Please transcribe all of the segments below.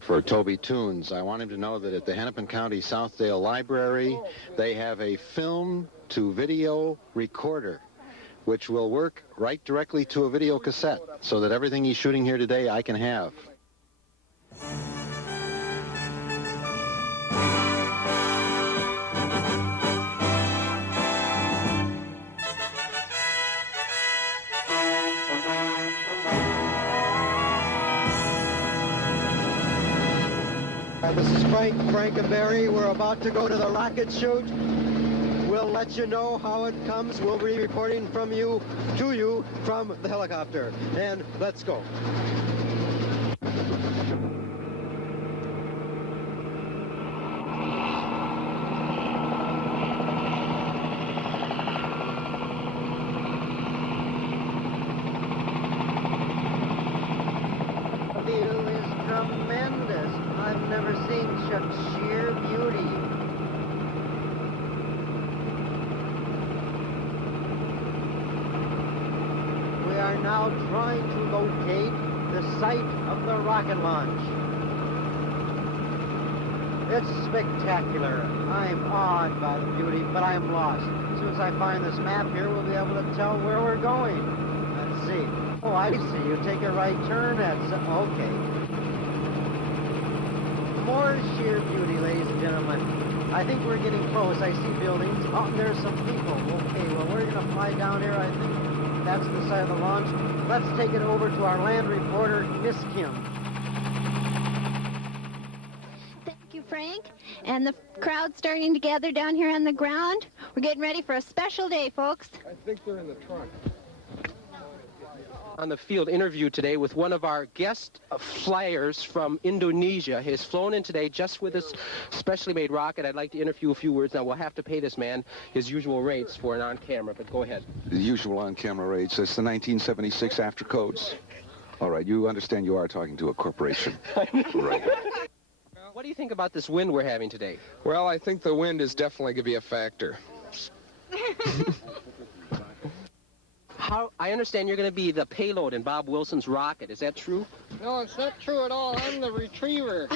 For Toby Tunes, I want him to know that at the Hennepin County Southdale Library, they have a film-to-video recorder, which will work right directly to a video cassette, so that everything he's shooting here today I can have. This is Frank and Barry. We're about to go to the rocket shoot. We'll let you know how it comes. We'll be reporting to you from the helicopter. And let's go. The view is tremendous. I've never seen such sheer beauty. We are now trying to locate the site of the rocket launch. It's spectacular. I'm awed by the beauty, but I'm lost. As soon as I find this map here, we'll be able to tell where we're going. Let's see. Oh, I see. You take a right turn at... Okay. More sheer beauty, ladies and gentlemen. I think we're getting close. I see buildings. Oh, there's some people. Okay, well, we're going to fly down here. I think that's the side of the launch. Let's take it over to our land reporter, Miss Kim. Thank you, Frank. And the crowd's starting to gather down here on the ground. We're getting ready for a special day, folks. I think they're in the trunk. On the field interview today with one of our guest flyers from Indonesia. He has flown in today just with this specially made rocket. I'd like to interview a few words. Now, we'll have to pay this man his usual rates for an on-camera, but go ahead. The usual on-camera rates. It's the 1976 after codes. All right, you understand you are talking to a corporation. Right. What do you think about this wind we're having today? Well, I think the wind is definitely going to be a factor. I understand you're going to be the payload in Bob Wilson's rocket. Is that true? No, it's not true at all. I'm the retriever.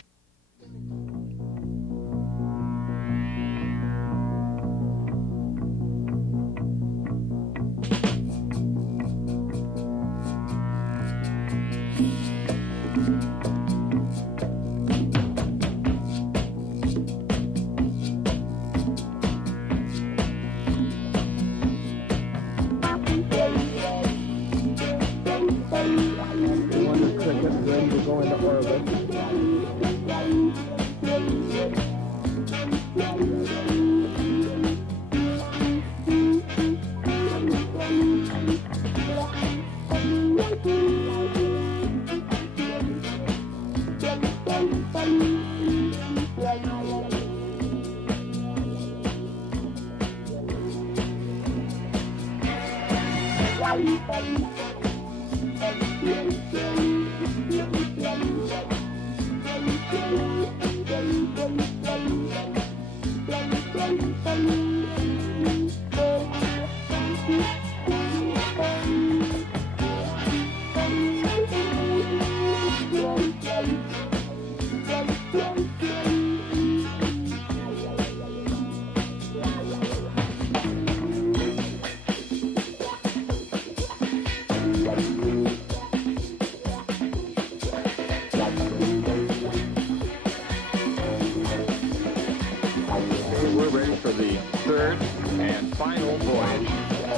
We're ready for the third and final voyage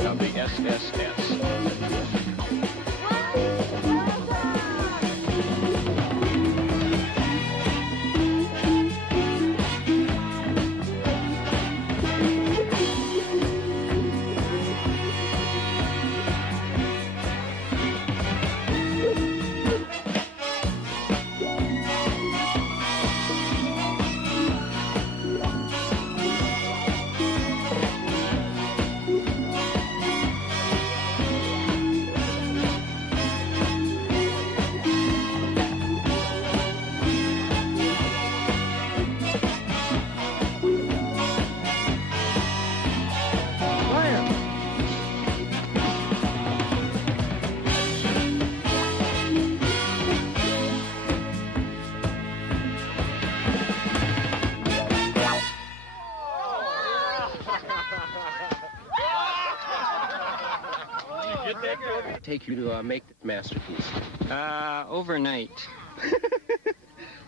of the SSS. take you to make the masterpiece? Overnight.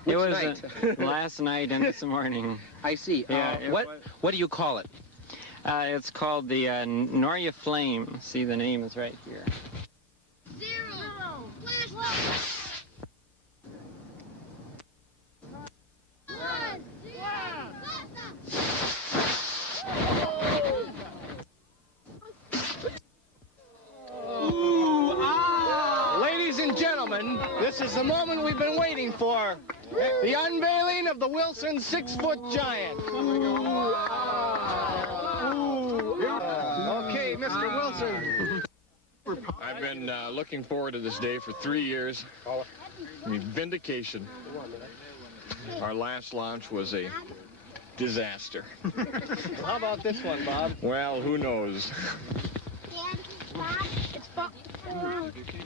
Which it was night? Last night and this morning. I see. Yeah, What do you call it? It's called the Noria Flame. See, the name is right here. 0. Flash. 1. Ladies and gentlemen, this is the moment we've been waiting for. The unveiling of the Wilson 6-foot giant. Okay, Mr. Wilson. I've been looking forward to this day for 3 years. I mean, vindication. Our last launch was a disaster. How about this one, Bob? Well, who knows? Dad, Bob, it's Bob. What is it?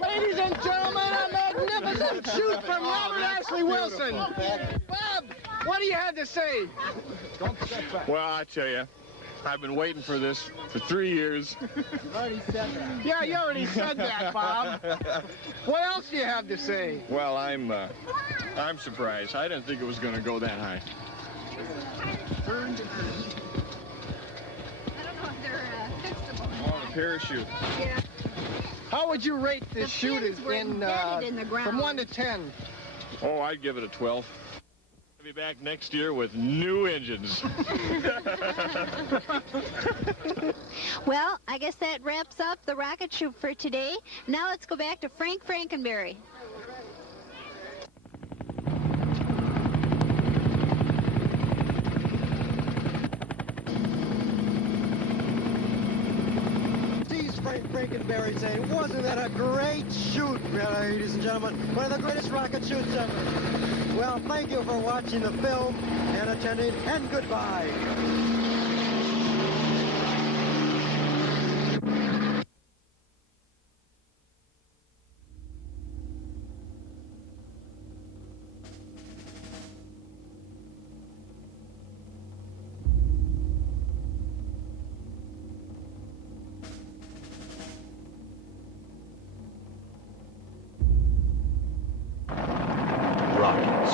Ladies and gentlemen, a magnificent shoot from Robert Ashley Wilson. Bob, what do you have to say? Well, I tell you, I've been waiting for this for 3 years. Yeah, you already said that, Bob. What else do you have to say? Well, I'm surprised. I didn't think it was going to go that high. I don't know if they're fixable. Oh, the parachute. Yeah. How would you rate The this shoot fins were embedded in the ground. from 1 to 10? Oh, I'd give it a 12. I'll be back next year with new engines. Well, I guess that wraps up the rocket shoot for today. Now let's go back to Frank Frankenberry. Frank Frankenberry saying, wasn't that a great shoot, ladies and gentlemen? One of the greatest rocket shoots ever. Well, thank you for watching the film and attending, and goodbye. Rockets.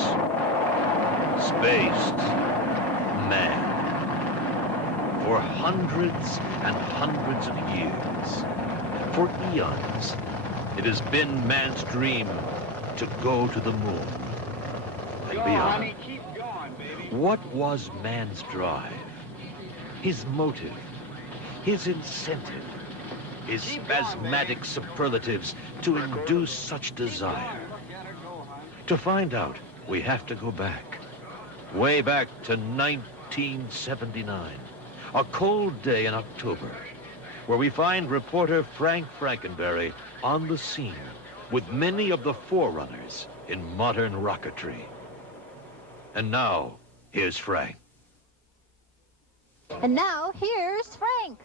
Space. Man. For hundreds and hundreds of years, for eons, it has been man's dream to go to the moon and beyond. Keep going, baby. What was man's drive? His motive? His incentive? His spasmodic superlatives to induce such desire? To find out, we have to go back. Way back to 1979. A cold day in October, where we find reporter Frank Frankenberry on the scene with many of the forerunners in modern rocketry. And now, here's Frank. And now, here's Frank.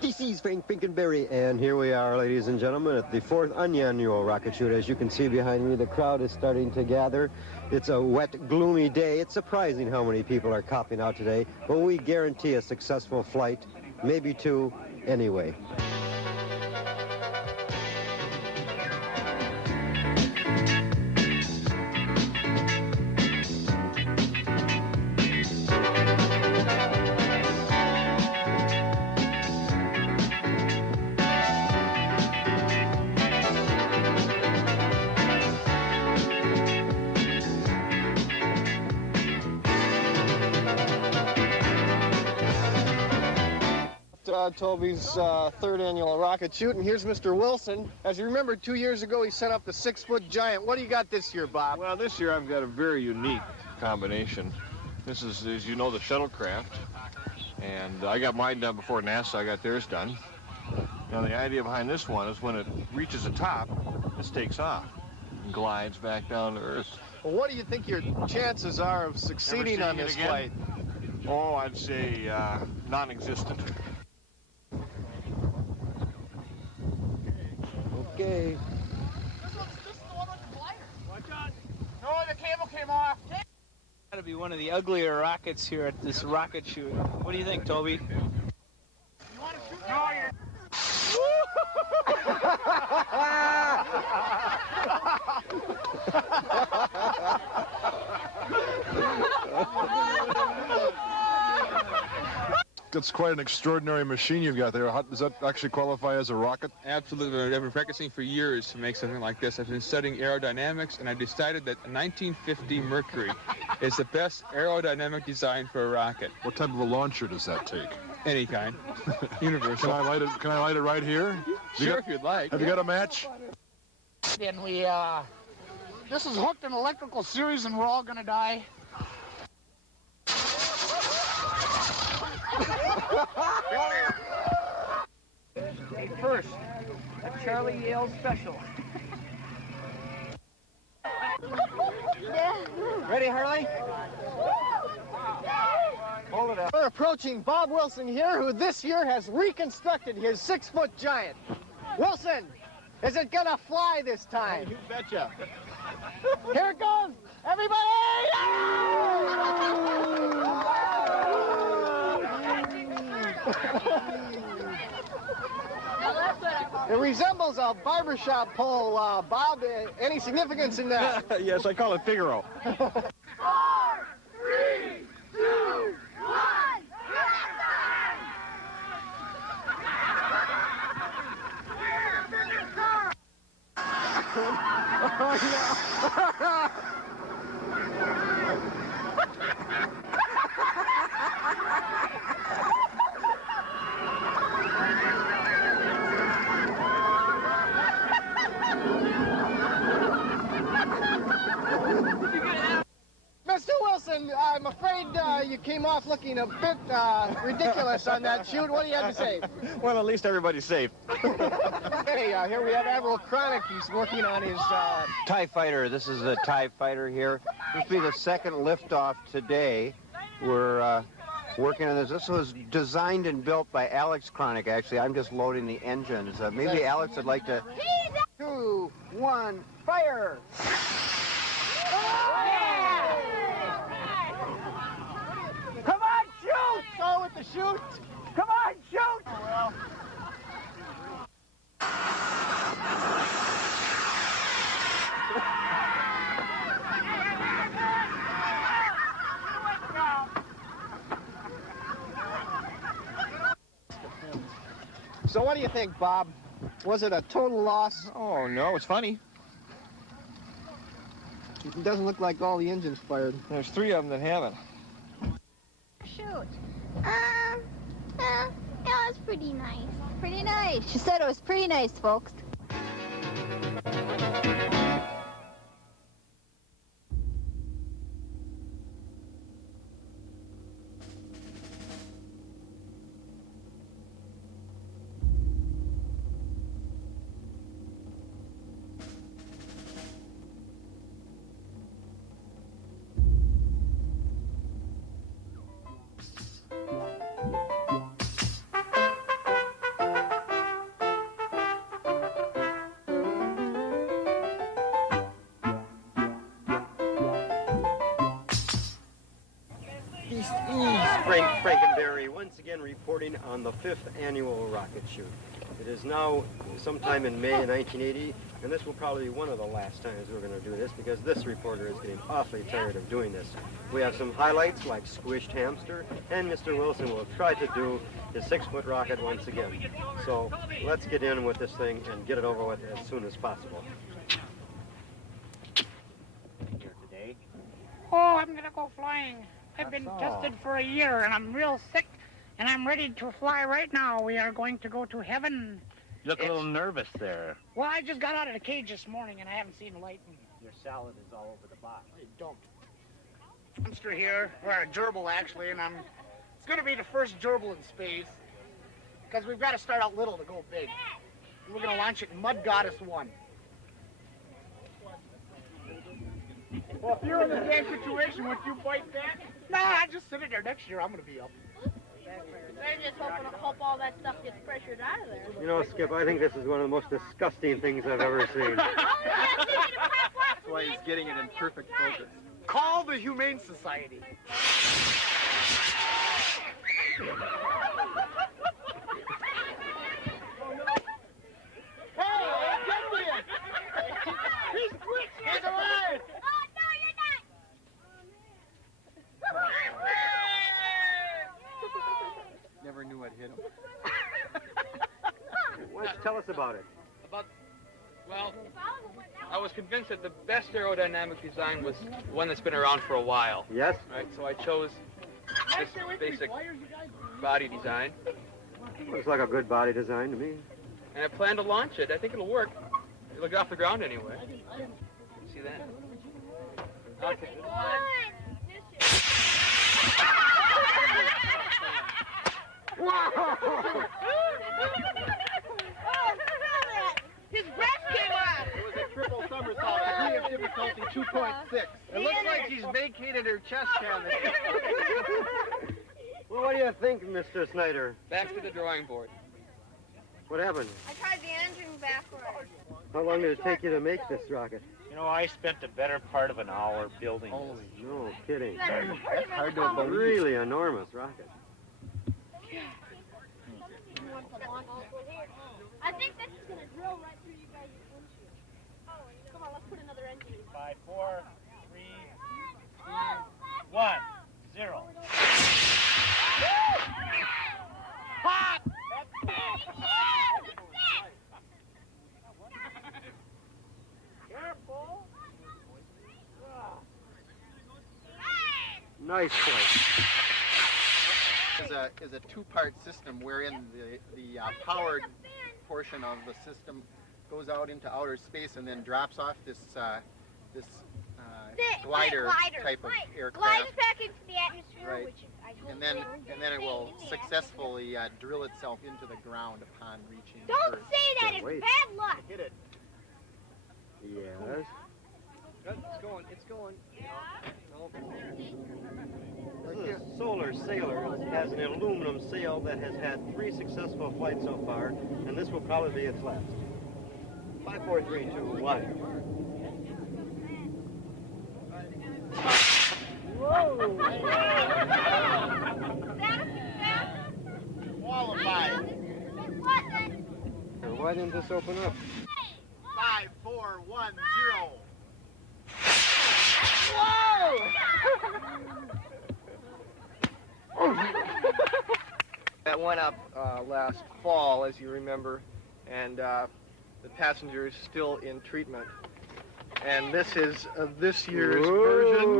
This is Frank Frankenberry, and here we are, ladies and gentlemen, at the 4th annual rocket shoot. As you can see behind me, the crowd is starting to gather. It's a wet, gloomy day. It's surprising how many people are copping out today, but we guarantee a successful flight, maybe two, anyway. Toby's 3rd annual rocket shoot, and here's Mr. Wilson. As you remember, 2 years ago, he set up the 6-foot giant. What do you got this year, Bob? Well, this year I've got a very unique combination. This is, as you know, the shuttlecraft. And I got mine done before NASA got theirs done. Now the idea behind this one is when it reaches the top, this takes off and glides back down to Earth. Well, what do you think your chances are of succeeding on this flight? Oh, I'd say non-existent. Okay. No, the cable came off. Gotta be one of the uglier rockets here at this rocket shoot. What do you think, Toby? You want to shoot? No, you're... That's quite an extraordinary machine you've got there. How, does that actually qualify as a rocket? Absolutely. I've been practicing for years to make something like this. I've been studying aerodynamics, and I decided that a 1950 Mercury is the best aerodynamic design for a rocket. What type of a launcher does that take? Any kind. Universal. Can I light it right here? Sure, if you'd like. Have you got a match? And we, this is hooked in electrical series and we're all gonna die. Hey, first, a Charlie Yale special. Ready, Harley? Hold it up. We're approaching Bob Wilson here, who this year has reconstructed his 6-foot giant. Wilson, is it gonna fly this time? You betcha. Here it goes, everybody! It resembles a barbershop pole, Bob. Any significance in that? Yes, I call it Figaro. 4, 3, 2, 1, Mr. Wilson, I'm afraid you came off looking a bit ridiculous on that shoot. What do you have to say? Well, at least everybody's safe. Hey, here we have Admiral Chronic. He's working on his... TIE Fighter. This is the TIE Fighter here. This will be the second liftoff today. We're working on this. This was designed and built by Alex Chronic, actually. I'm just loading the engines. Maybe Alex would like to... 2, 1, fire! Come on, shoot! Go with the shoot! Come on, shoot! Oh, well. So what do you think, Bob? Was it a total loss? Oh, no, it's funny. It doesn't look like all the engines fired. There's 3 of them that haven't. Shoot. Yeah, it was pretty nice. Pretty nice. She said it was pretty nice, folks. Frank Frankenberry once again reporting on the 5th annual rocket shoot. It is now sometime in May of 1980, and this will probably be one of the last times we're going to do this because this reporter is getting awfully tired of doing this. We have some highlights like Squished Hamster, and Mr. Wilson will try to do his 6-foot rocket once again. So let's get in with this thing and get it over with as soon as possible. Here today. Oh, I'm gonna go flying. I've been tested for a year and I'm real sick and I'm ready to fly right now. We are going to go to heaven. You look a little nervous there. Well, I just got out of the cage this morning and I haven't seen the light. Your salad is all over the box. I don't. Hamster here, or a gerbil actually, and it's going to be the first gerbil in space because we've got to start out little to go big. And we're going to launch it in Mud Goddess 1. Well, if you're in the same situation, would you bite that? Nah, I just sit in there. Next year, I'm going to be up. They're just hope all that stuff gets pressured out of there. You know, Skip, I think this is one of the most disgusting things I've ever seen. That's why he's getting it in perfect focus. Call the Humane Society. Hey, get me! He's quick! He's alive! Never knew I'd hit him. Why don't you tell us about it? Well, I was convinced that the best aerodynamic design was one that's been around for a while. Yes? Right, so I chose this basic body design. Looks like a good body design to me. And I plan to launch it. I think it'll work. It'll get off the ground anyway. See that? Okay. Whoa! His breath came out! It was a triple somersault, degree of difficulty 2.6. It looks like he's vacated her chest cavity. Well, what do you think, Mr. Snyder? Back to the drawing board. What happened? I tried the engine backwards. How long did it take you to make this rocket? You know, I spent the better part of an hour building this. No kidding. That's hard to believe. Really enormous rocket. I think this is going to drill right through you guys' windshield. Come on, let's put another engine in. 5, 4, 3, 2, 1, 0. Pop! Careful. Nice place. Is a two-part system wherein the powered portion of the system goes out into outer space and then drops off this glider type of aircraft. Glides back into the atmosphere, Right. which I hope And then it will successfully drill itself into the ground upon reaching Don't Earth. say that, it's Wait. bad luck. Hit it. Yes. It's going. It's going. This is a Solar Sailor. It has an aluminum sail that has had 3 successful flights so far, and this will probably be its last. 5, 4, 3, 2, 1. Whoa! Qualified. Why didn't this open up? 5, 4, 1, 0. That went up last fall, as you remember, and the passenger is still in treatment. And this is this year's version,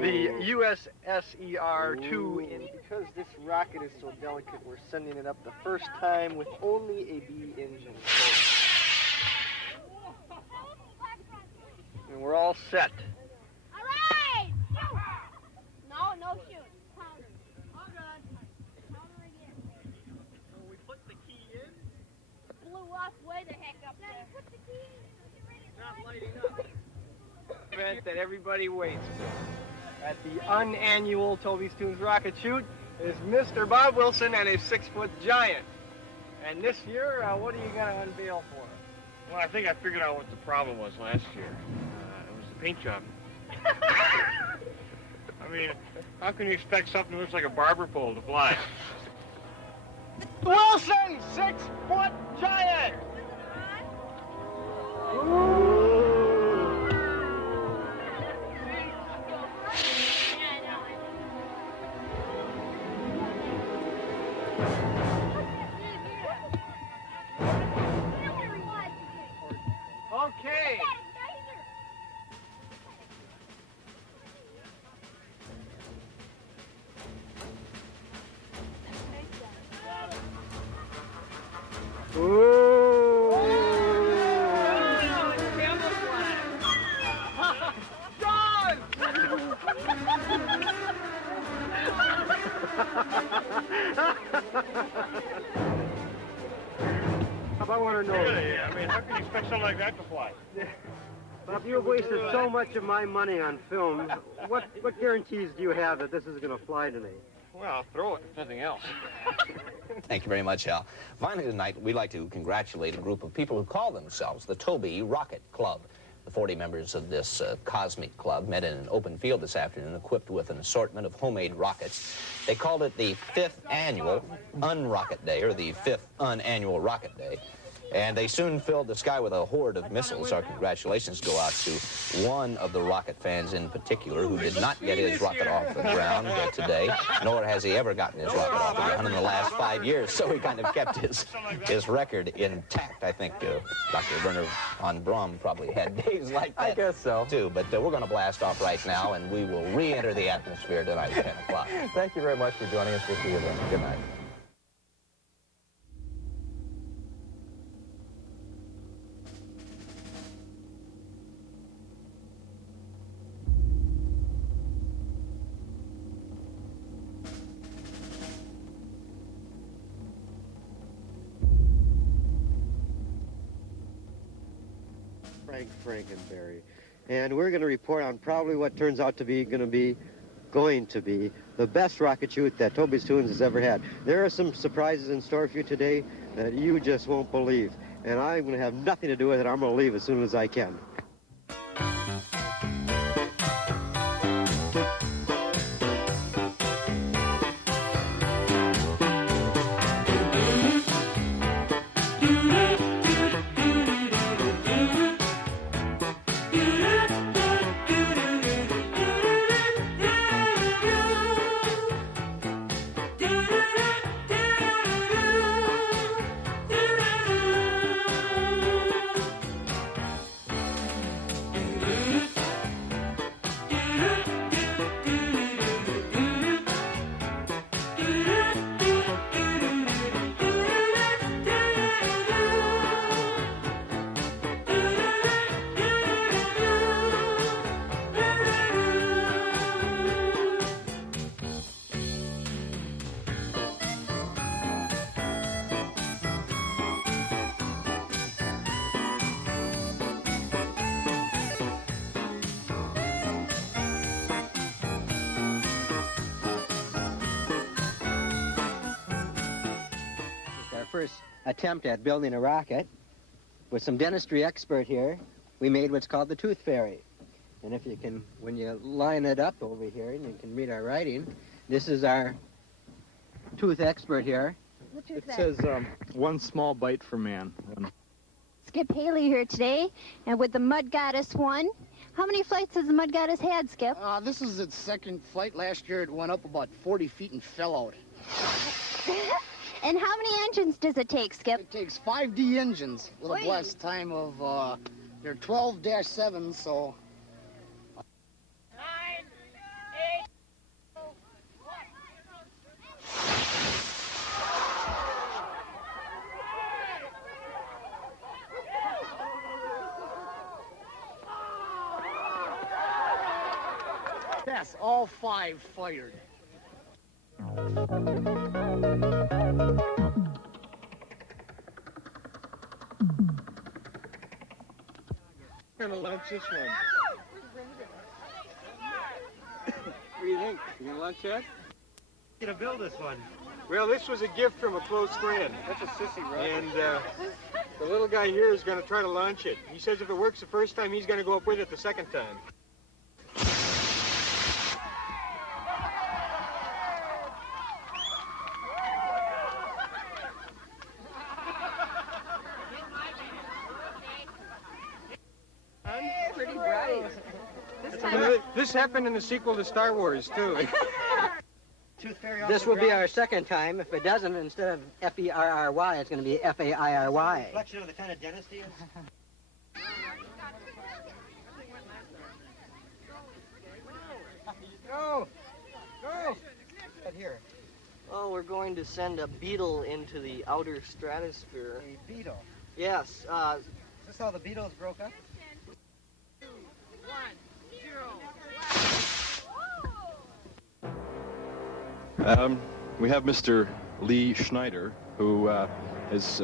the USSER-2. And because this rocket is so delicate, we're sending it up the first time with only a B engine. And we're all set. All right! No shoot. Powder. All good. Powder again. We put the key in. Blew up way the heck up there. Put the key in. Not lighting up. Event that everybody waits for. At the unannual Toby's Tunes Rocket Shoot is Mr. Bob Wilson and his 6-foot giant. And this year, what are you going to unveil for us? Well, I think I figured out what the problem was last year. It was the paint job. I mean, how can you expect something that looks like a barber pole to fly? Wilson, 6-foot giant. Okay. Ooh. I want to know. Really? I mean, how can you expect something like that to fly? Bob, you've wasted so much of my money on film. What guarantees do you have that this is going to fly today? Well, throw it, if nothing else. Thank you very much, Al. Finally tonight, we'd like to congratulate a group of people who call themselves the Toby Rocket Club. The 40 members of this cosmic club met in an open field this afternoon equipped with an assortment of homemade rockets. They called it the 5th annual Un-Rocket Day, or the 5th Un-Annual Rocket Day. And they soon filled the sky with a horde of missiles. Our congratulations go out to one of the rocket fans in particular who did not get his rocket off the ground today, nor has he ever gotten his rocket off the ground in the last 5 years, so he kind of kept his record intact. I think Dr. Werner von Braun probably had days like that. I guess so. Too, but we're going to blast off right now, and we will re-enter the atmosphere tonight at 10 o'clock. Thank you very much for joining us. We'll see you then. Good night. Frankenberry, and we're going to report on probably what turns out to be going to be the best rocket shoot that Toby's Tunes has ever had. There are some surprises in store for you today that you just won't believe, and I'm going to have nothing to do with it. I'm going to leave as soon as I can. First attempt at building a rocket with some dentistry expert here. We made what's called the tooth fairy. And if you can, when you line it up over here and you can read our writing, this is our tooth expert here. It says one small bite for man. Skip Haley here today, and with the Mud Goddess 1. How many flights has the Mud Goddess had, Skip? This is its second flight. Last year it went up about 40 feet and fell out. And how many engines does it take, Skip? It takes 5D engines with a blast time of, they're 12-7, so... 9, 8, 7. Yes, all 5 fired. I'm gonna launch this one. What do you think? You gonna launch that? Gonna build this one. Well, this was a gift from a close friend. That's a sissy rocket. And the little guy here is gonna try to launch it. He says if it works the first time, he's gonna go up with it the second time. pretty bright. This happened in the sequel to Star Wars, too. This will be our second time. If it doesn't, instead of F-E-R-R-Y, it's going to be F-A-I-R-Y. Reflection of the kind of dentist he is. Go! Go! Here. Oh, we're going to send a beetle into the outer stratosphere. A beetle? Yes. Is this how the beetles broke up? 2, 1, 0. We have Mr. Lee Schneider, who has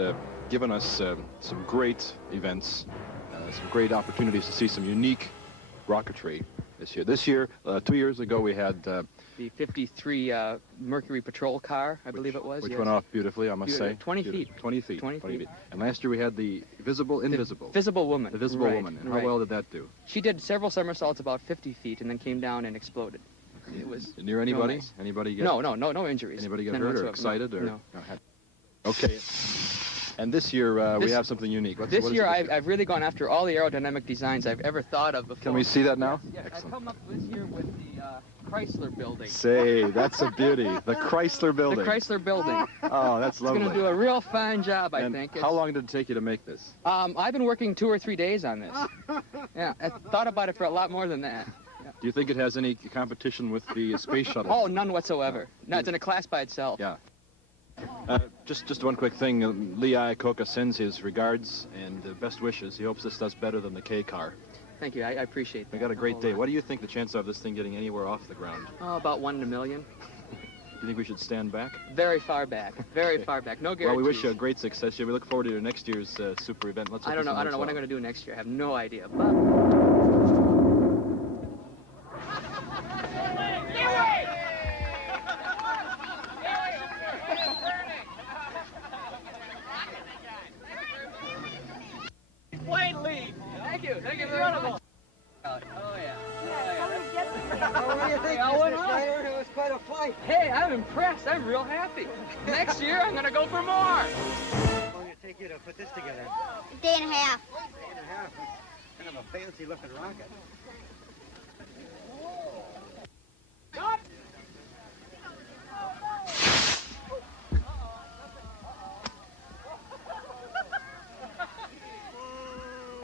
given us some great events, some great opportunities to see some unique rocketry this year. This year, 2 years ago, we had the 53 Mercury Patrol car, I believe it was. which yes. went off beautifully, I must say. 20 feet. 20 feet. 20 feet. And last year we had the Invisible. The Visible Woman. The Visible Right, Woman. And how right. well did that do? She did several somersaults about 50 feet and then came down and exploded. It was Near anybody? real nice. Anybody get No injuries. Anybody get None hurt or whatsoever. excited? No. Okay. And this year we have something unique. What This is year, it I've really gone after all the aerodynamic designs I've ever thought of before. Can we see that now? Yes, I've come up this year with the Chrysler building. Say, that's a beauty. The Chrysler building. The Chrysler building. Oh, that's lovely. It's going to do a real fine job, I And think. how long did it take you to make this? I've been working 2 or 3 days on this. Yeah, I thought about it for a lot more than that. Yeah. Do you think it has any competition with the space shuttle? Oh, none whatsoever. No, it's in a class by itself. Yeah. Just one quick thing. Lee Iacocca sends his regards and best wishes. He hopes this does better than the K car. Thank you. I appreciate that. We got a great day. What do you think the chance of this thing getting anywhere off the ground? Oh, about 1 in a million. Do you think we should stand back? Very far back. Very far back. No guarantees. Well, we wish you a great success. We look forward to your next year's super event. Let's I don't know what I'm going to do next year. I have no idea. But Plane lead. Thank you very much. Oh, yeah. What do you think, Mr. Schneider? It was quite a flight. Hey, I'm impressed. I'm real happy. Next year, I'm going to go for more. How long did it take you to put this together? A day and a half. Day and a half. Kind of a fancy-looking rocket.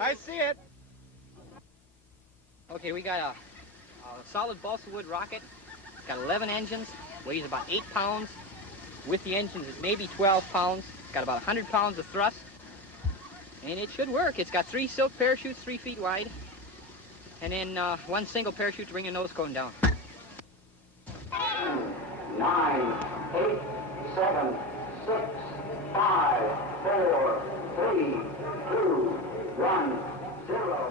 I see it. Okay, we got a solid balsa wood rocket. It's got 11 engines, weighs about 8 pounds. With the engines, it's maybe 12 pounds. It's got about 100 pounds of thrust. And it should work. It's got 3 silk parachutes, 3 feet wide. And then 1 single parachute to bring your nose cone down. 9, 8, 7, 6, 5, 4, 3, 2, 1, 0.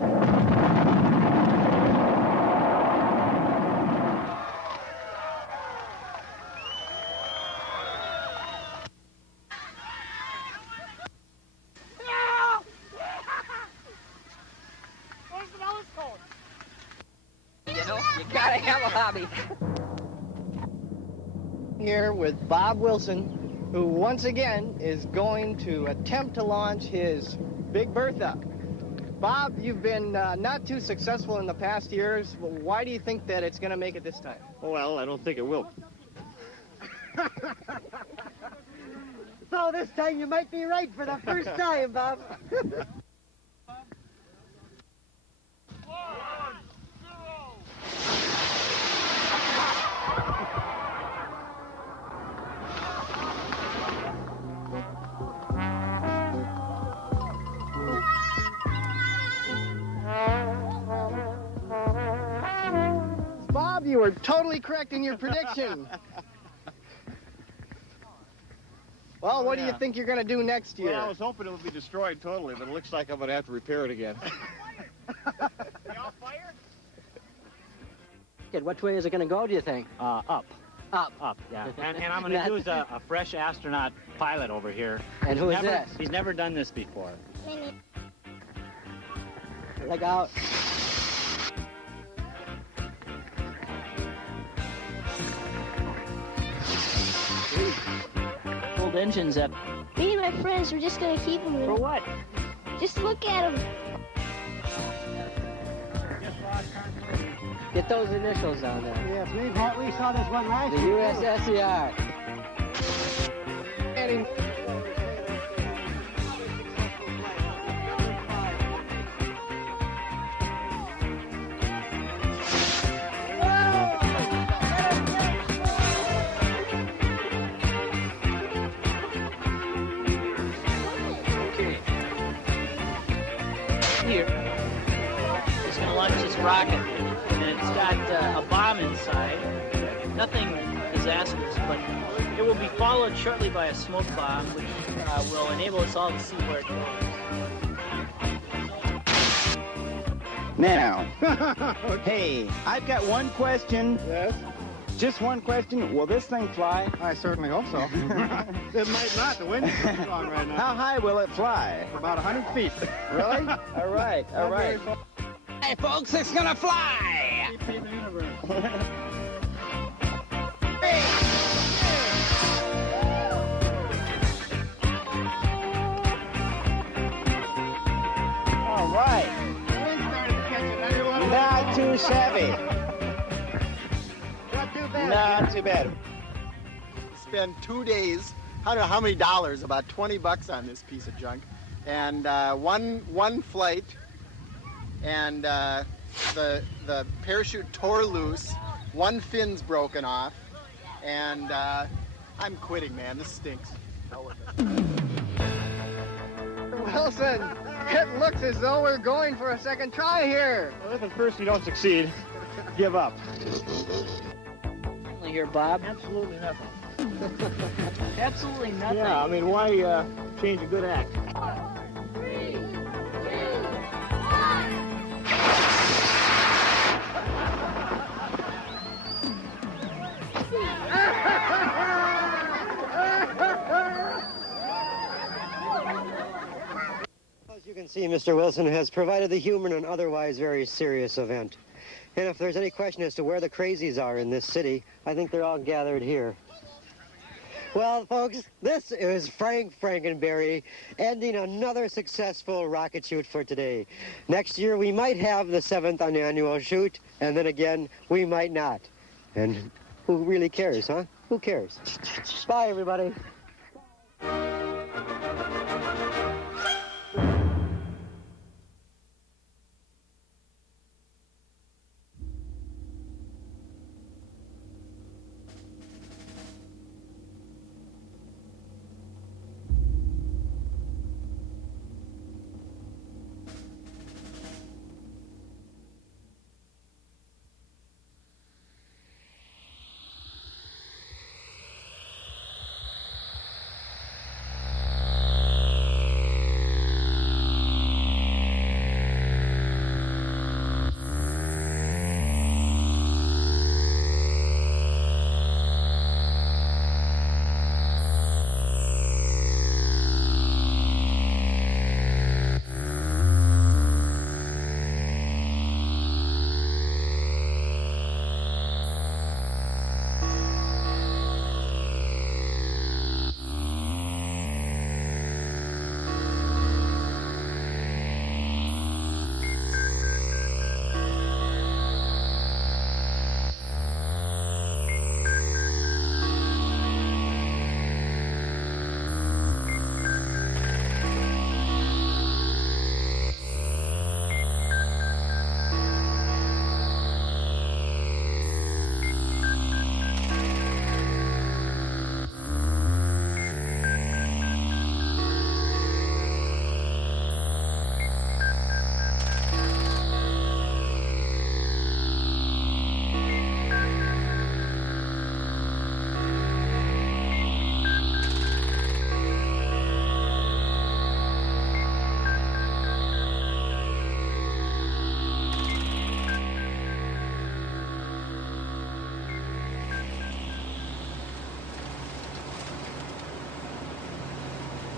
Where's the nose cone? You know, you gotta have a hobby. Here with Bob Wilson, who once again is going to attempt to launch his Big Bertha. Bob, you've been not too successful in the past years. Why do you think that it's going to make it this time? Well, I don't think it will. So this time you might be right for the first time, Bob. Bob, you were totally correct in your prediction. Well, what do you think you're going to do next year? Well, I was hoping it would be destroyed totally, but it looks like I'm going to have to repair it again. Which way is it going to go, do you think? Up. Up. Up, yeah. And I'm going to use a fresh astronaut pilot over here. And who is this? He's never done this before. Look out. Old engines up. Me and my friends were just gonna keep them. For what? Just look at them. Get those initials down there. Yes, we saw this one last The year. USSER. And Here. It's going to launch this rocket, and it's got a bomb inside. Nothing is disastrous, but it will be followed shortly by a smoke bomb, which will enable us all to see where it goes. Now, hey, I've got one question. Yes? Just one question. Will this thing fly? I certainly hope so. It might not. The wind is so strong right now. How high will it fly? About 100 feet. Really? All right, all right. Hey, folks, it's gonna fly! Keep the universe. All right. Not too shabby. Not too bad. Not too bad. Spend 2 days, I don't know how many dollars, about 20 bucks on this piece of junk. And one flight, and the parachute tore loose, one fin's broken off, and I'm quitting, man. This stinks. Hell with it. Wilson, it looks as though we're going for a second try here. Well, if at first you don't succeed, give up. Here, Bob. Absolutely nothing. Absolutely nothing. Yeah, I mean, why change a good act? 3, 2, 1. As you can see, Mr. Wilson has provided the humor in an otherwise very serious event. And if there's any question as to where the crazies are in this city, I think they're all gathered here. Well, folks, this is Frank Frankenberry ending another successful rocket shoot for today. Next year, we might have the 7th annual shoot, and then again, we might not. And who really cares, huh? Who cares? Bye, everybody.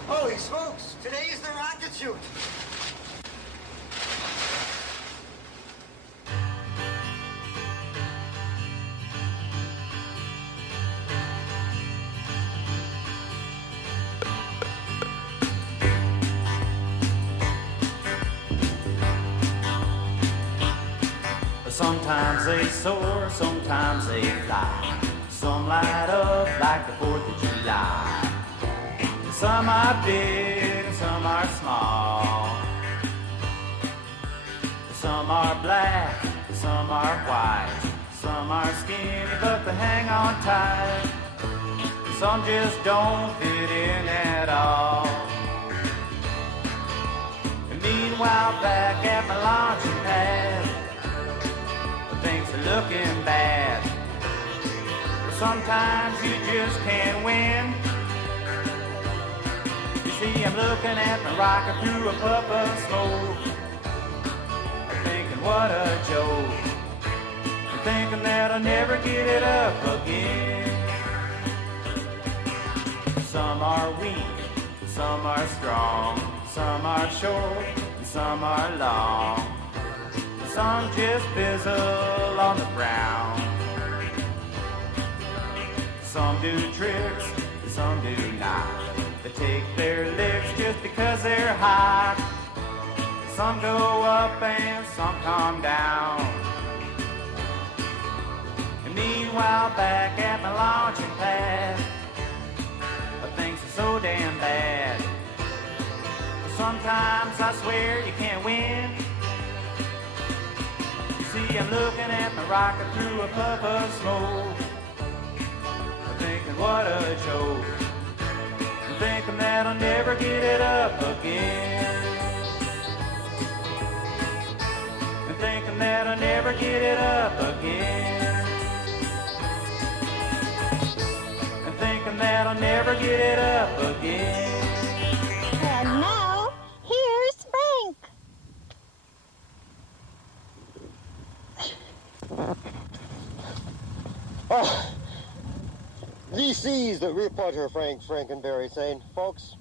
Holy smokes, today's the rocket shoot. Sometimes they soar, sometimes they fly. Some light up like the 4th of July. Some are big and some are small. Some are black, some are white. Some are skinny but they hang on tight. Some just don't fit in at all. And meanwhile back at my launching pad, things are looking bad. sometimes you just can't win. You see, I'm looking at my rocket through a puff of smoke, thinking what a joke. I'm thinking that I'll never get it up again. Some are weak, some are strong, some are short, and some are long. Some just fizzle on the ground. Some do tricks, some do not. They take their licks just because they're hot. Some go up and some come down. And meanwhile, back at my launching pad, things are so damn bad. Sometimes I swear you can't win. You see, I'm looking at my rocket through a puff of smoke, thinking what a joke. I'm thinking that I'll never get it up again. I'm thinking that I'll never get it up again. I'm thinking that I'll never get it up again. And now, here's Frank. Oh, this is the reporter Frank Frankenberry saying, folks,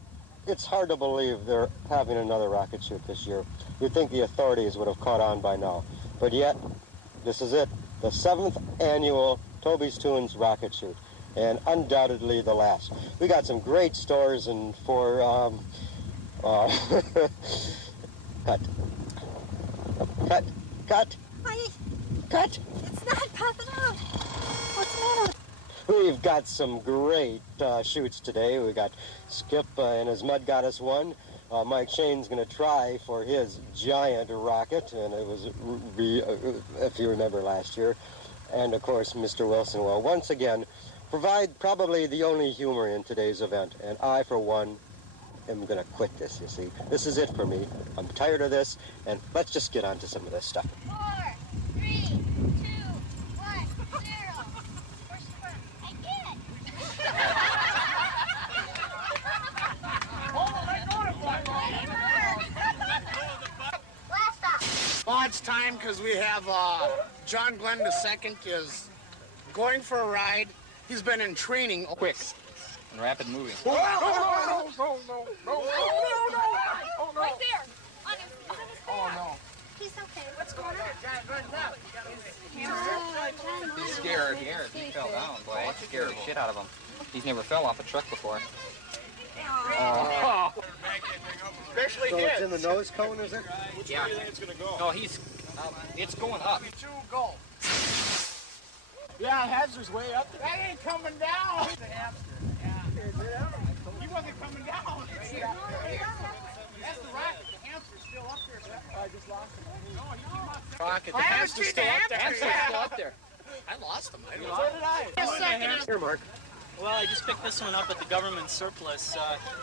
it's hard to believe they're having another rocket shoot this year. You'd think the authorities would have caught on by now. But yet, this is it, the 7th annual Toby's Tunes rocket shoot, and undoubtedly the last. We got some great stores and for, cut. It's not popping out. What's the matter? We've got some great shoots today. We got Skip and his Mud Goddess one. Mike Shane's going to try for his giant rocket, and it was, if you remember last year. And of course, Mr. Wilson will once again provide probably the only humor in today's event. And I, for one, am going to quit this, you see. This is it for me. I'm tired of this, and let's just get on to some of this stuff. 4, 3, 2, 1, 0. I get it. Well, it's time because we have John Glenn II is going for a ride. He's been in training. Quick and rapid moving. No. Right there. Oh, no. He's okay. What's going on? He's scared. He fell down, boy. It scared the shit out of him. He's never fell off a truck before. Oh. Especially So his. it's in the nose cone, is it? Yeah. No, it's going up. 2, go. Yeah, Hazard's way up there. That ain't coming down. He's a hamster. Yeah. He wasn't coming down. That's the rocket. The hamster's still up there. I just lost him. No, he must. Rocket. The hamster's still up there. Hamster's still up there. I lost him. So did I. Here, Mark. Well, I just picked this one up at the government surplus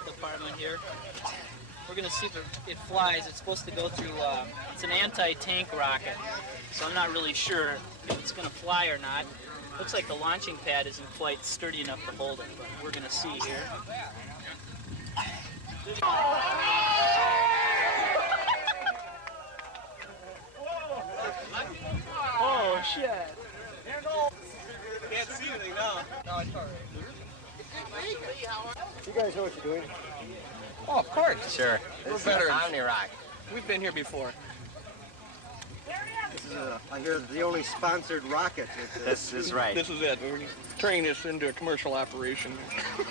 department here. We're going to see if it flies. It's supposed to go through, it's an anti-tank rocket, so I'm not really sure if it's going to fly or not. Looks like the launching pad isn't quite sturdy enough to hold it, but we're going to see here. Oh, shit. Can't see anything now. No, it's all right. You guys know what you're doing? Oh, of course. Sure. We're better. Omni-Rock. We've been here before. This is I hear the only sponsored rocket. This is right. This is it. We're turning this into a commercial operation.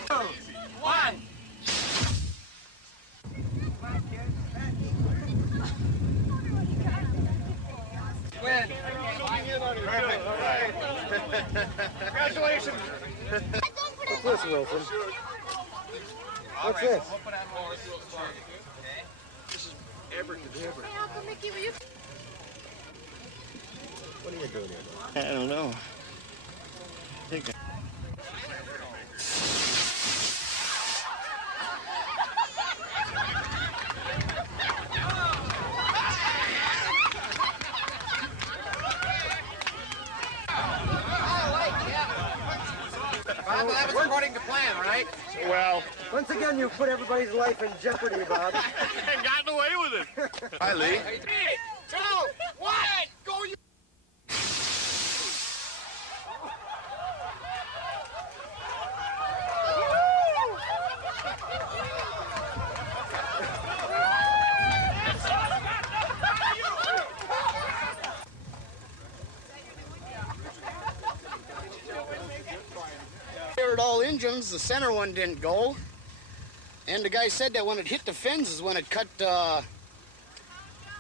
2, 1. Win. Perfect. All right. Congratulations. What's this, Wilson? What's this? This is abracadabra. Hey, Uncle Mickey, were you... What are you doing here? I don't know. Bob, that was according to plan, right? Well, Once again, you put everybody's life in jeopardy, Bob. and gotten away with it. Hi, Lee. 3, 2, 1, go you! Fired all engines, the center one didn't go. And the guy said that when it hit the fins is when it cut,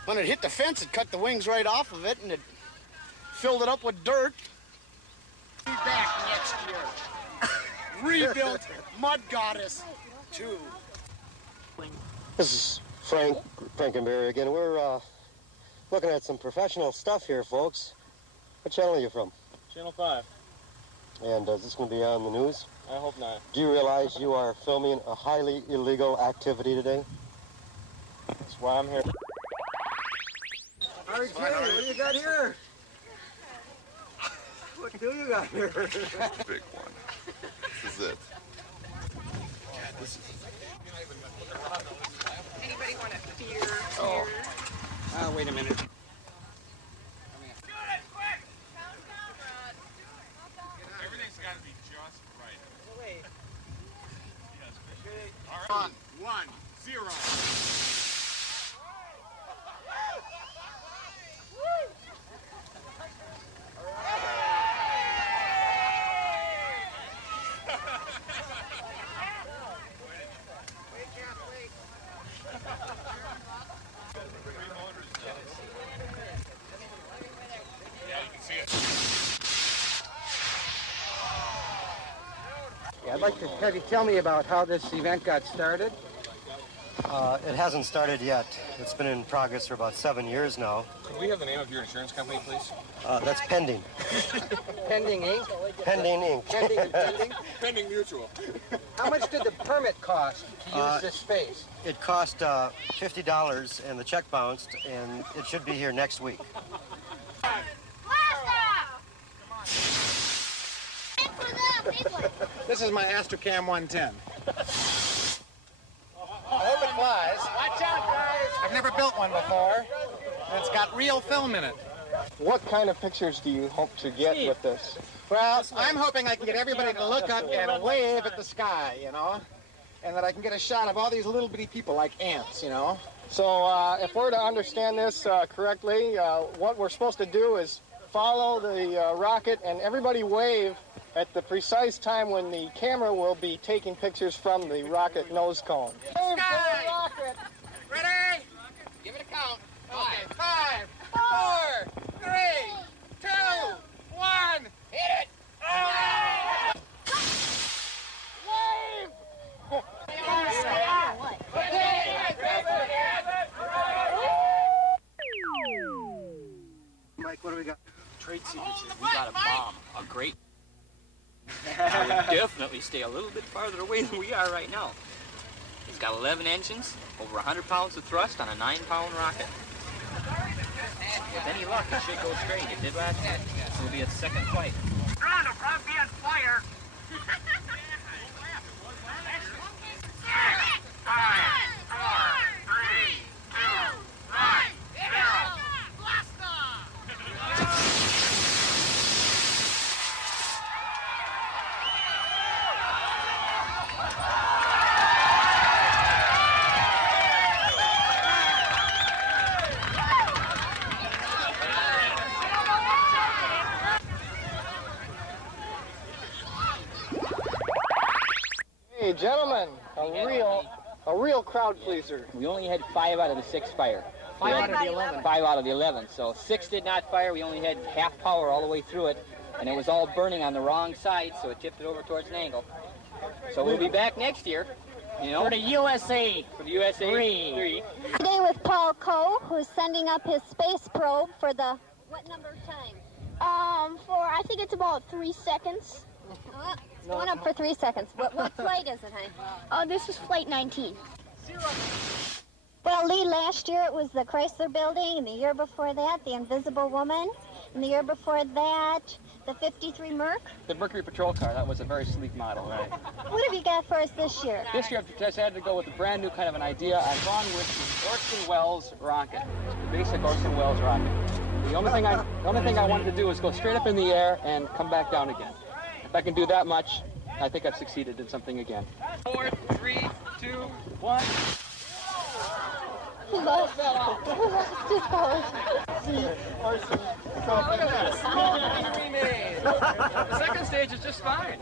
when it hit the fence, it cut the wings right off of it and it filled it up with dirt. Be back next year. Rebuilt Mud Goddess 2. This is Frank Frankenberry again. We're looking at some professional stuff here, folks. What channel are you from? Channel 5. And is this going to be on the news? I hope not. Do you realize you are filming a highly illegal activity today? That's why I'm here. All right, Jay, what do you got here? What do you got here? Big one. This is it. Anybody want a beer? Oh, wait a minute. Everything's got to be just right. Wait. All right. 1, 0. Yeah, I'd like to have you tell me about how this event got started. It hasn't started yet. It's been in progress for about 7 years now. Can we have the name of your insurance company, please? That's pending. Pending ink. Pending ink. Pending. Pending Mutual. How much did the permit cost to use this space? It cost $50 and the check bounced, and it should be here next week. This is my Astrocam 110. I hope it flies. Watch out, guys! I've never built one before, and it's got real film in it. What kind of pictures do you hope to get with this? Well, I'm hoping I can get everybody to look up and wave at the sky, you know, and that I can get a shot of all these little bitty people like ants, you know. So if we're to understand this correctly, what we're supposed to do is follow the rocket and everybody wave at the precise time when the camera will be taking pictures from the rocket nose cone. Wave for the rocket. Ready? Give it a count. Okay. 5, 4, 3, 2, 1. Hit it! Wave! Mike, what do we got? Trade secrets is we got a bomb, a great. I would definitely stay a little bit farther away than we are right now. It's got 11 engines, over 100 pounds of thrust on a 9-pound rocket. With any luck, it should go straight. It did last year. This will be its second flight. Ground, a front be on fire. 5, 4, 3, 2, 1, 0. Blast off! Hey, gentlemen, a real crowd pleaser. We only had 5 out of the 6 fire. 5 out of the 11. 5 out of the 11. So 6 did not fire. We only had half power all the way through it. And it was all burning on the wrong side, so it tipped it over towards an angle. So we'll be back next year, you know. For the USA. For the USA 3. Today with Paul Coe, who's sending up his space probe for the, what number of time? I think it's about 3 seconds. It's going up for 3 seconds. What flight is it, honey? This is flight 19. Well, Lee, last year it was the Chrysler Building, and the year before that, the Invisible Woman, and the year before that, The 53 Merc? The Mercury Patrol car. That was a very sleek model, right? What have you got for us this year? This year, I've decided to go with a brand new kind of an idea. I've gone with the Orson Welles rocket, the basic Orson Welles rocket. The only thing I wanted to do is go straight up in the air and come back down again. If I can do that much, I think I've succeeded in something again. 4, 3, 2, 1. He lost his pose. Look at that. Small thing we made. The second stage is just fine.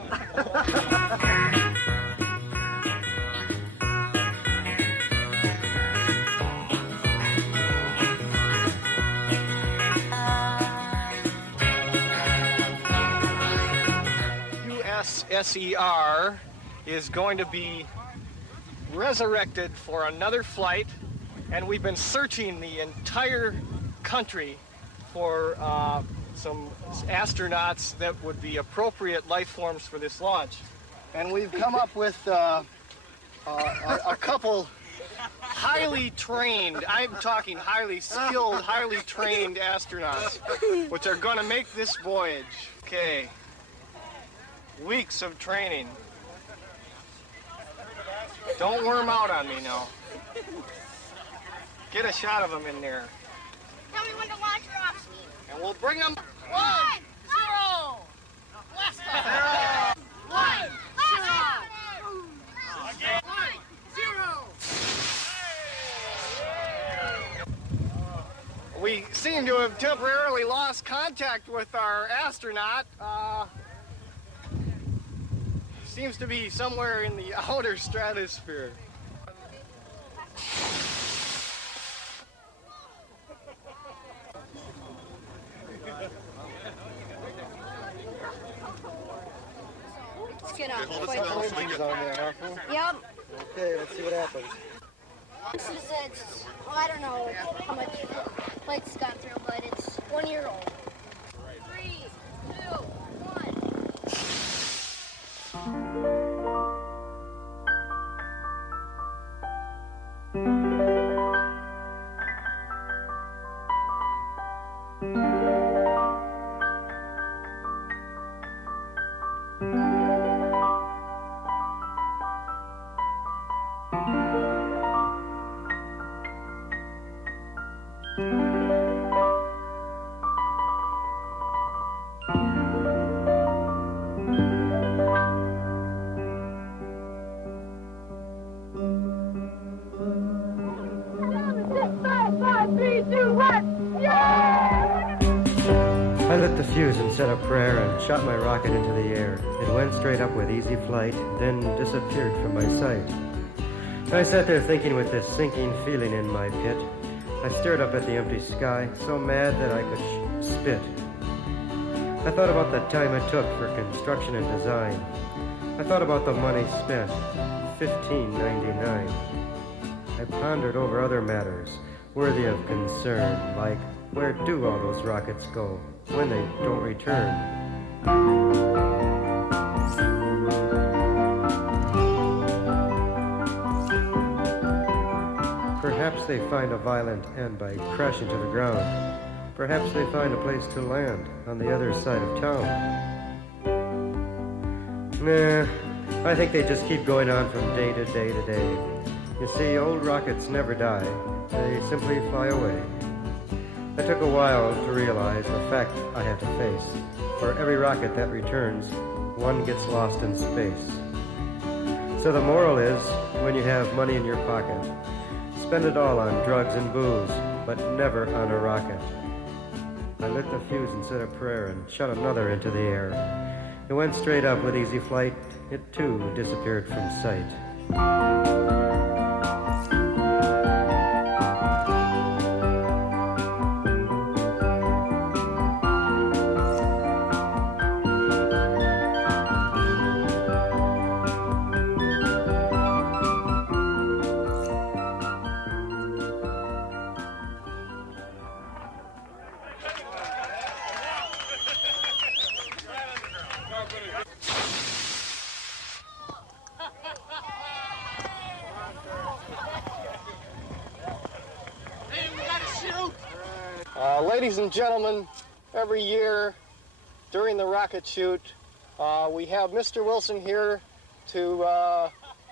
USSER is going to be resurrected for another flight, and we've been searching the entire country for some astronauts that would be appropriate life forms for this launch. And we've come up with a couple highly trained, I'm talking highly skilled, highly trained astronauts, which are going to make this voyage. Okay. Weeks of training. Don't worm out on me now. Get a shot of them in there. Tell me when to launch your off speed. And we'll bring them. 1, 0. Blast off. 1, 0. Again. 1, 0. We seem to have temporarily lost contact with our astronaut. Seems to be somewhere in the outer stratosphere. Let's get on. Yep. Okay, let's see what happens. This is I don't know how much flight's gone through, but it's 1 year old. 3, 2, 1. I lit the fuse and said a prayer and shot my rocket into the air. It went straight up with easy flight, then disappeared from my sight. I sat there thinking with this sinking feeling in my pit. I stared up at the empty sky, so mad that I could spit. I thought about the time it took for construction and design. I thought about the money spent, $15.99. I pondered over other matters worthy of concern, like where do all those rockets go when they don't return? Perhaps they find a violent end by crashing to the ground. Perhaps they find a place to land on the other side of town. Nah, I think they just keep going on from day to day to day. You see, old rockets never die. They simply fly away. It took a while to realize the fact I had to face. For every rocket that returns, one gets lost in space. So the moral is, when you have money in your pocket, spend it all on drugs and booze, but never on a rocket. I lit the fuse and said a prayer and shot another into the air. It went straight up with easy flight. It too disappeared from sight. Ladies and gentlemen, every year during the rocket shoot, we have Mr. Wilson here to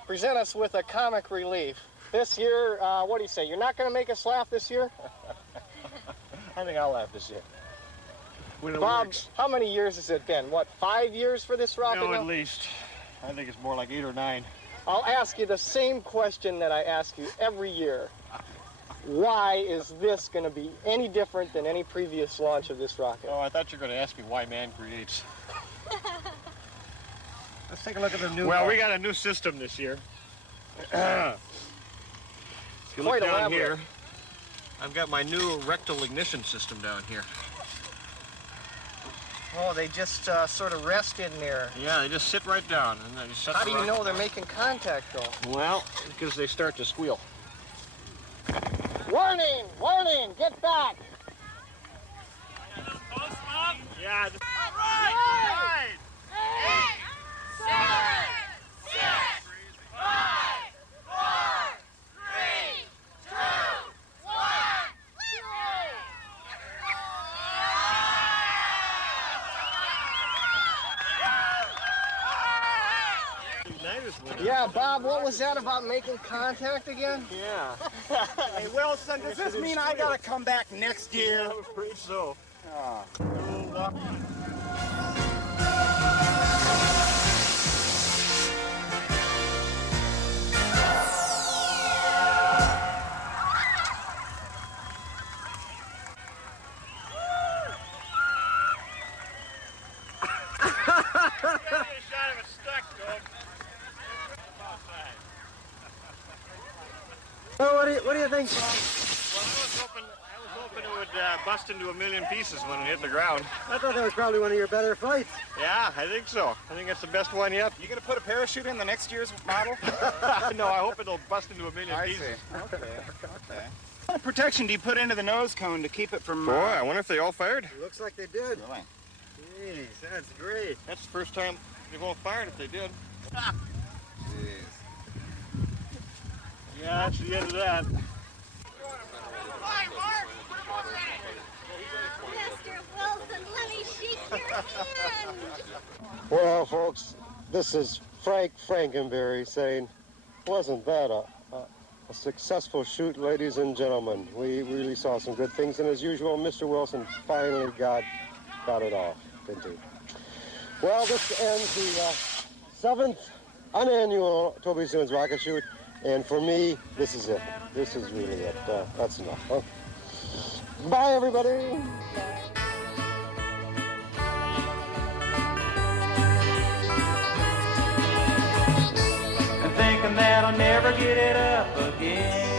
present us with a comic relief. This year, what do you say? You're not going to make us laugh this year? I think I'll laugh this year. When it Bob, works. how many years has it been? What, 5 years for this rocket? No, now? at least. I think it's more like 8 or 9. I'll ask you the same question that I ask you every year. Why is this going to be any different than any previous launch of this rocket? Oh, I thought you were going to ask me why man creates. Let's take a look at the new. Well, we got a new system this year. If you look Quite down elaborate. here, I've got my new rectal ignition system down here. Oh, they just sort of rest in there. Yeah, they just sit right down and then you shut How the do you rocket. know they're making contact, though? Well, because they start to squeal. Warning! Warning! Get back! Yeah. Right! 8, 7, 6, 5, 4, 3, 2, 1, 0! Yeah, Bob, what was that about making contact again? Yeah. Hey, Wilson, does this mean I gotta come back next year? I'm afraid so. So what do you think, Bob? Well, I was hoping it would bust into a million pieces when it hit the ground. I thought that was probably one of your better flights. Yeah, I think so. I think that's the best one yet. You gonna put a parachute in the next year's model? No, I hope it'll bust into a million pieces. Okay. What protection do you put into the nose cone to keep it from... Boy, I wonder if they all fired. Looks like they did. Really? Jeez, that's great. That's the first time they've all fired if they did. Yeah, that's the end of that. Mr. Wilson, let me shake your hand. Well, folks, this is Frank Frankenberry saying, wasn't that a successful shoot, ladies and gentlemen? We really saw some good things, and as usual, Mr. Wilson finally got it off, didn't he? Well, this ends the 7th unannual Toby Soon's rocket shoot, and for me, this is it. This is really it. That's enough, huh? Bye, everybody. And thinking that I'll never get it up again.